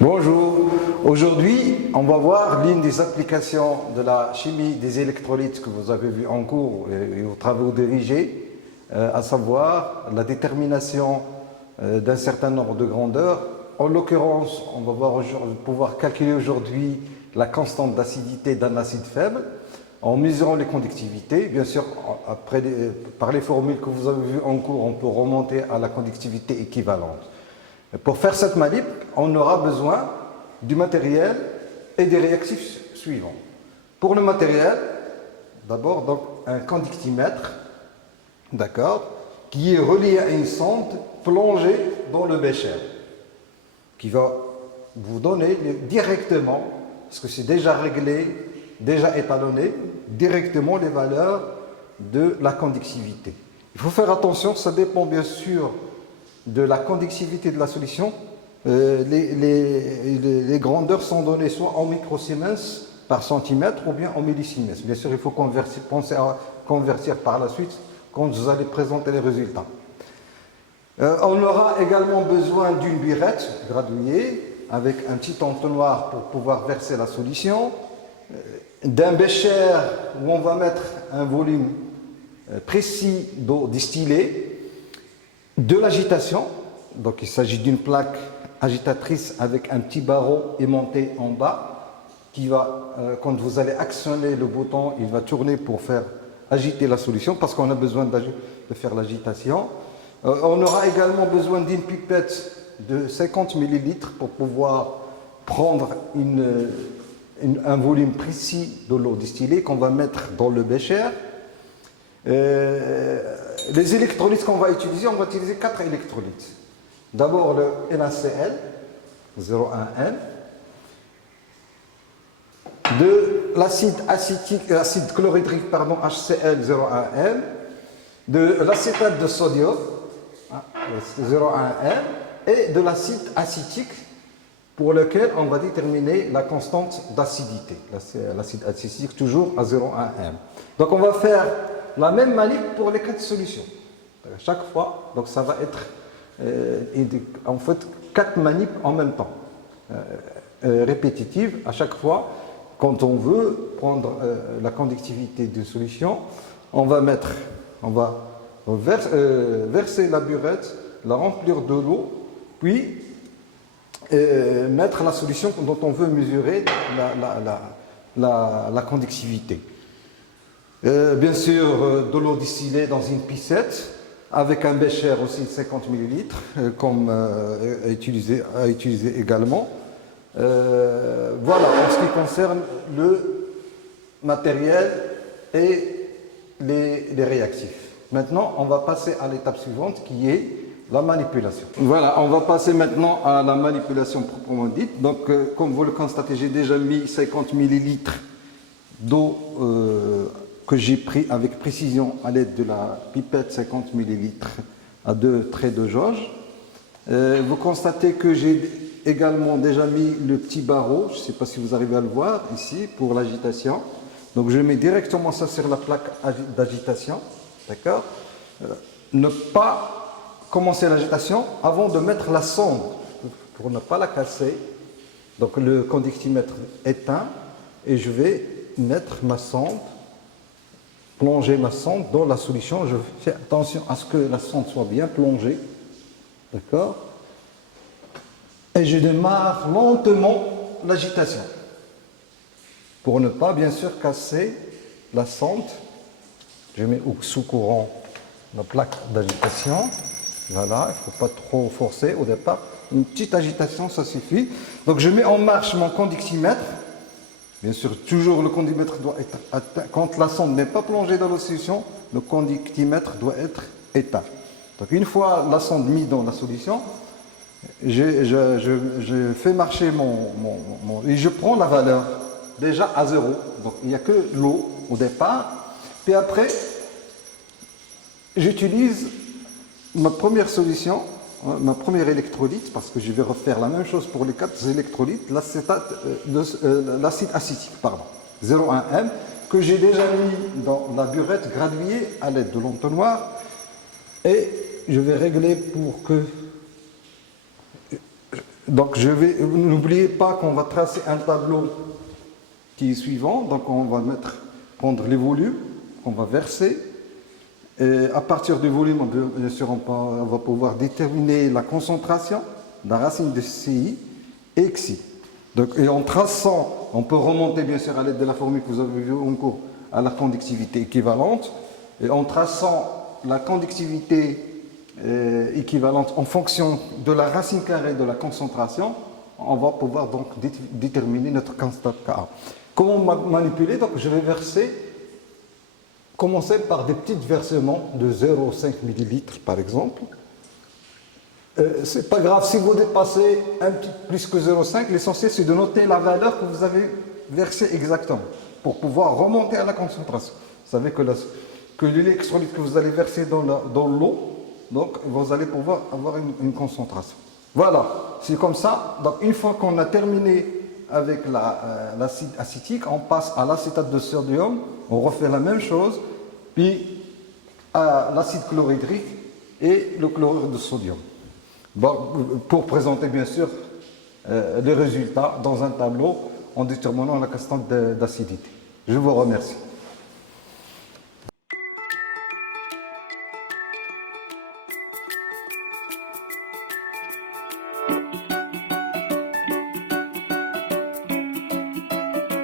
Bonjour, aujourd'hui on va voir l'une des applications de la chimie des électrolytes que vous avez vu en cours et aux travaux dirigés, à savoir la détermination d'un certain nombre de grandeurs. En l'occurrence, on va pouvoir calculer aujourd'hui la constante d'acidité d'un acide faible en mesurant les conductivités. Bien sûr, après, par les formules que vous avez vues en cours, on peut remonter à la conductivité équivalente. Pour faire cette manip, on aura besoin du matériel et des réactifs suivants. Pour le matériel, d'abord donc un conductimètre, d'accord, qui est relié à une sonde plongée dans le bécher, qui va vous donner directement, parce que c'est déjà réglé, déjà étalonné, directement les valeurs de la conductivité. Il faut faire attention, ça dépend bien sûr de la conductivité de la solution. Les grandeurs sont données soit en microsiemens par centimètre ou bien en millisiemens. Bien sûr, il faut penser à convertir par la suite quand vous allez présenter les résultats. On aura également besoin d'une burette graduée avec un petit entonnoir pour pouvoir verser la solution, d'un bécher où on va mettre un volume précis d'eau distillée, de l'agitation, donc il s'agit d'une plaque agitatrice avec un petit barreau aimanté en bas qui va, quand vous allez actionner le bouton, il va tourner pour faire agiter la solution parce qu'on a besoin de faire l'agitation. On aura également besoin d'une pipette de 50 ml pour pouvoir prendre un volume précis de l'eau distillée qu'on va mettre dans le bécher. Les électrolytes qu'on va utiliser, on va utiliser 4 électrolytes. D'abord le NaCl, 0,1N, de l'acide chlorhydrique, pardon, HCl, 0,1N, de l'acétate de sodium, 0,1N, et de l'acide acétique pour lequel on va déterminer la constante d'acidité. L'acide acétique toujours à 0,1M. Donc on va faire la même manip pour les 4 solutions. À chaque fois, donc ça va être en fait 4 manips en même temps, répétitives à chaque fois. Quand on veut prendre la conductivité d'une solution, on va verser la burette, la remplir de l'eau, puis mettre la solution dont on veut mesurer la conductivité. Bien sûr, de l'eau distillée dans une piscette, avec un bécher aussi de 50 ml, comme à utiliser également. Voilà, en ce qui concerne le matériel et les réactifs. Maintenant, on va passer à l'étape suivante qui est la manipulation. Voilà, on va passer maintenant à la manipulation proprement dite. Donc, comme vous le constatez, j'ai déjà mis 50 ml d'eau que j'ai pris avec précision à l'aide de la pipette 50 ml à 2 traits de jauge. Vous constatez que j'ai également déjà mis le petit barreau, je ne sais pas si vous arrivez à le voir ici, pour l'agitation. Donc je mets directement ça sur la plaque d'agitation, d'accord. Ne pas commencer l'agitation avant de mettre la sonde, pour ne pas la casser. Donc le conductimètre éteint et je vais mettre ma sonde, plonger ma sonde dans la solution. Je fais attention à ce que la sonde soit bien plongée, d'accord. Et je démarre lentement l'agitation pour ne pas bien sûr casser la sonde. Je mets sous courant la plaque d'agitation. Voilà, il ne faut pas trop forcer au départ. Une petite agitation, ça suffit. Donc je mets en marche mon conductimètre. Bien sûr, toujours le conductimètre doit être atteint. Quand la sonde n'est pas plongée dans la solution, le conductimètre doit être éteint. Donc une fois la sonde mise dans la solution, je fais marcher et je prends la valeur déjà à 0. Donc il n'y a que l'eau au départ. Puis après, j'utilise ma première solution, ma première électrolyte, parce que je vais refaire la même chose pour les 4 électrolytes, l'acide acétique, 0,1M, que j'ai déjà mis dans la burette graduée à l'aide de l'entonnoir. Et je vais régler pour que... Donc, n'oubliez pas qu'on va tracer un tableau qui est suivant. Donc, on va prendre les volumes qu'on va verser. Et à partir du volume, bien sûr, on va pouvoir déterminer la concentration de la racine de CI et XI. Donc, et en traçant, on peut remonter bien sûr à l'aide de la formule que vous avez vue en cours à la conductivité équivalente. Et en traçant la conductivité équivalente en fonction de la racine carrée de la concentration, on va pouvoir donc déterminer notre constat Ka. Comment manipuler? Donc, je vais commencer par des petits versements de 0,5 ml par exemple. C'est pas grave si vous dépassez un petit plus que 0,5, l'essentiel c'est de noter la valeur que vous avez versée exactement pour pouvoir remonter à la concentration. Vous savez que l'électrolyte que vous allez verser dans l'eau, donc vous allez pouvoir avoir une concentration. Voilà, c'est comme ça. Donc une fois qu'on a terminé avec l'acide acétique, on passe à l'acétate de sodium, on refait la même chose, puis à l'acide chlorhydrique et le chlorure de sodium. Bon, pour présenter bien sûr les résultats dans un tableau en déterminant la constante d'acidité. Je vous remercie.